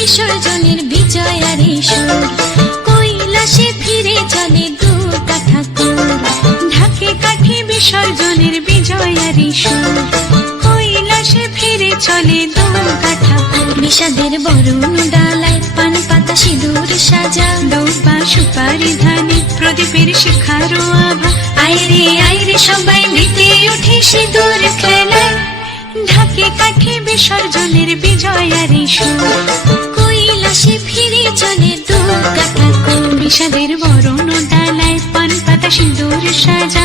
বিসর্জনের বিজয়ারি সুর, কৈলাসে ফিরে চলে দুর্গা ঠাকুর। ঢাকে কাঠে বিসর্জনের বিজয়ারি সুর, কৈলাসে ফিরে চলে দুর্গা ঠাকুর। বিষাদের বরণ ডালায় পান পাতা সিঁদুর সাজা, দৌপা সুপারি ধানে প্রদীপের শিখারো আভা। আইরে সবাই মেতে উঠে সিঁদুর খেলায়, ঢাকে কাঠে বিসর্জনের বিজয়ারি সুর, কৈলাসে ফিরে চলে দুর্গা ঠাকুর। বিষাদের বরণ ডালায় পান পাতা সিঁদুর সাজা,